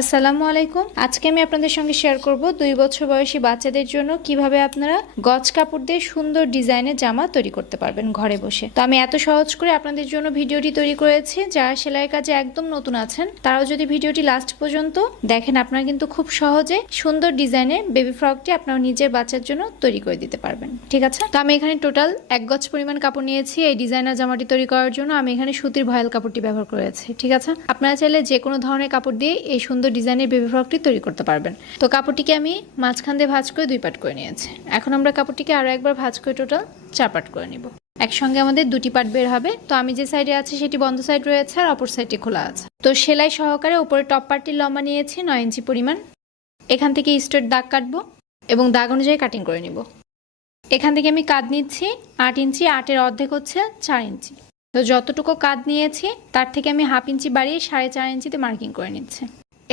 আসসালামু আলাইকুম। আজকে আমি আপনাদের সঙ্গে শেয়ার করব 2 বছর বয়সী বাচ্চাদের জন্য কিভাবে আপনারা গজ কাপড় দিয়ে সুন্দর ডিজাইনের জামা তৈরি করতে পারবেন ঘরে বসে। তো আমি এত সহজ করে আপনাদের জন্য ভিডিওটি তৈরি করেছি। যারা সেলাই কাজে একদম নতুন আছেন তারাও যদি ভিডিওটি লাস্ট পর্যন্ত দেখেন, আপনারা কিন্তু খুব সহজে সুন্দর ডিজাইনের বেবি ফ্রকটি আপনার নিজের বাচ্চার জন্য তৈরি করে দিতে পারবেন। ঠিক আছে, তো আমি এখানে টোটাল 1 গজ পরিমাণ কাপড় নিয়েছি। এই ডিজাইনার জামাটি তৈরি করার জন্য আমি এখানে সুতির ভয়েল কাপড়টি ব্যবহার করেছি। ঠিক আছে, আপনারা চাইলে যে কোনো ধরনের কাপড় দিয়ে এই সুন্দর ডিজাইনের বেবি ফ্রকটি তৈরি করতে পারবেন। তো কাপড়টিকে আমি মাঝখান দিয়ে ভাঁজ করে 2 পার্ট করে নিয়েছি। এখন আমরা কাপড়টিকে আরো একবার ভাঁজ করে টোটাল 4 পার্ট করে নিব। একসঙ্গে আমাদের 2টি পার্ট বের হবে। তো আমি যে সাইডে আছে সেটি বন্ধ সাইড রয়েছে আর অপর সাইডটি খোলা আছে। তো সেলাই সহকারে উপরে টপ পার্টটির লম্বা নিয়েছি 9 ইঞ্চি পরিমাণ। এখান থেকে স্ট্রেট দাগ কাটবো এবং দাগ অনুযায়ী কাটিং করে নিব। এখান থেকে আমি কাঁধ নিচ্ছি 8 ইঞ্চি, 8-এর অর্ধেক হচ্ছে 4 ইঞ্চি। তো যতটুকু কাঁধ নিয়েছি তার থেকে আমি হাফ ইঞ্চি বাড়িয়ে 4.5 ইঞ্চিতে মার্কিং করে নিচ্ছি।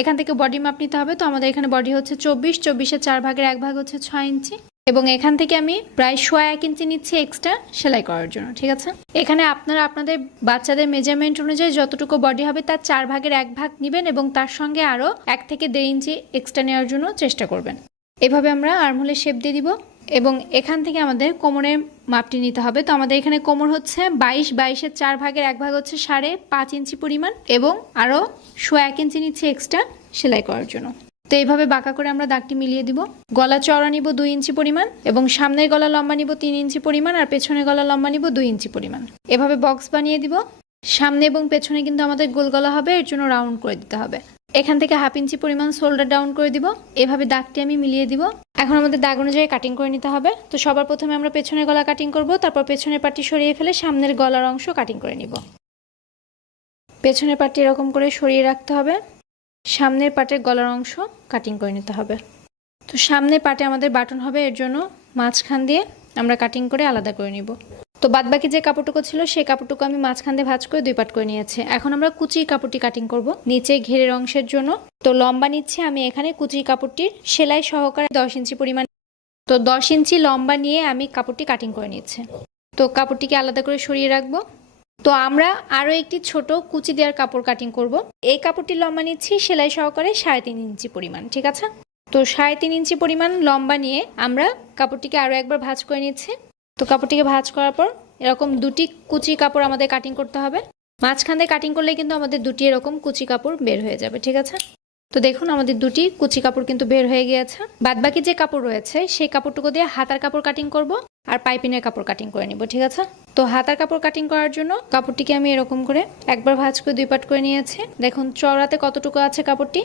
এখান থেকে বডি মাপ নিতে হবে। তো আমাদের এখানে বডি হচ্ছে 24, 24-এর 4 ভাগের 1 ভাগ হচ্ছে 6 ইঞ্চি এবং এখান থেকে আমি প্রায় 1.5 ইঞ্চি নিচ্ছি এক্সট্রা সেলাই করার জন্য। ঠিক আছে, এখানে আপনারা আপনাদের বাচ্চাদের মেজারমেন্ট অনুযায়ী যতটুকু বডি হবে তার 4 ভাগের 1 ভাগ নেবেন এবং তার সঙ্গে আরও 1 থেকে 1.5 ইঞ্চি এক্সট্রা নেওয়ার জন্য চেষ্টা করবেন। এভাবে আমরা আর্মহোলের শেপ দিয়ে দিব এবং এখান থেকে আমাদের কোমরের মাপটি নিতে হবে। তো আমাদের এখানে কোমর হচ্ছে 22, 22-এর 4 ভাগের 1 ভাগ হচ্ছে 5.5 ইঞ্চি পরিমাণ এবং আরও 1.5 ইঞ্চি নিচ্ছে এক্সট্রা সেলাই করার জন্য। তো এইভাবে বাঁকা করে আমরা দাগটি মিলিয়ে দিব। গলা চওড়া নিব 2 ইঞ্চি পরিমাণ এবং সামনের গলা লম্বা নিব 3 ইঞ্চি পরিমাণ আর পেছনের গলা লম্বা নিব 2 ইঞ্চি পরিমাণ। এভাবে বক্স বানিয়ে দিব। সামনে এবং পেছনে কিন্তু আমাদের গোল গলা হবে, এর জন্য রাউন্ড করে দিতে হবে। এখান থেকে হাফ ইঞ্চি পরিমাণ শোল্ডার ডাউন করে দিব। এভাবে দাগটি আমি মিলিয়ে দিব। এখন আমাদের দাগ অনুযায়ী কাটিং করে নিতে হবে। তো সবার প্রথমে আমরা পেছনের গলা কাটিং করব, তারপর পেছনের পাটটি সরিয়ে ফেলে সামনের গলার অংশ কাটিং করে নিব। পেছনের পাটটি এরকম করে সরিয়ে রাখতে হবে, সামনের পাটের গলার অংশ কাটিং করে নিতে হবে। তো সামনের পাটে আমাদের বাটন হবে, এর জন্য মাঝখান দিয়ে আমরা কাটিং করে আলাদা করে নিব। তো বাদবাকি যে কাপড়টুকু ছিল সেই কাপড়টুকু আমি মাঝখান দিয়ে ভাঁজ করে 2 পার্ট করে নিয়েছি। এখন আমরা কুচির কাপড়টি কাটিং করব নিচে ঘেরের অংশের জন্য। তো লম্বা নিচ্ছি আমি এখানে কুচির কাপড়টির সেলাই সহকারে 10 ইঞ্চি পরিমাণ। তো 10 ইঞ্চি লম্বা নিয়ে আমি কাপড়টি কাটিং করে নিচ্ছি। তো কাপড়টিকে আলাদা করে সরিয়ে রাখবো। তো আমরা আরও একটি ছোট কুচি দেওয়ার কাপড় কাটিং করব। এই কাপড়টির লম্বা নিচ্ছি সেলাই সহকারে 3.5 ইঞ্চি পরিমাণ। ঠিক আছে, তো 3.5 ইঞ্চি পরিমাণ লম্বা নিয়ে আমরা কাপড়টিকে আরও একবার ভাঁজ করে নিচ্ছি। তো কাপড়টিকে ভাঁজ করার পর এরকম 2টি কুচি কাপড় আমাদের কাটিং করতে হবে। মাঝখান দিয়ে কাটিং করলে কিন্তু আমাদের 2টি এরকম কুচি কাপড় বের হয়ে যাবে। ঠিক আছে, তো দেখুন আমাদের 2টি কুচি কাপড় কিন্তু বের হয়ে গিয়েছে। বাদবাকি যে কাপড় রয়েছে সেই কাপড়টুকু দিয়ে হাতার কাপড় কাটিং করব আর পাইপিনের কাপড় কাটিং করে নিব। ঠিক আছে, তো হাতার কাপড় কাটিং করার জন্য কাপড়টিকে আমি এরকম করে একবার ভাঁজ করে 2 পার্ট করে নিয়েছি। দেখুন চওড়াতে কতটুকু আছে কাপড়টি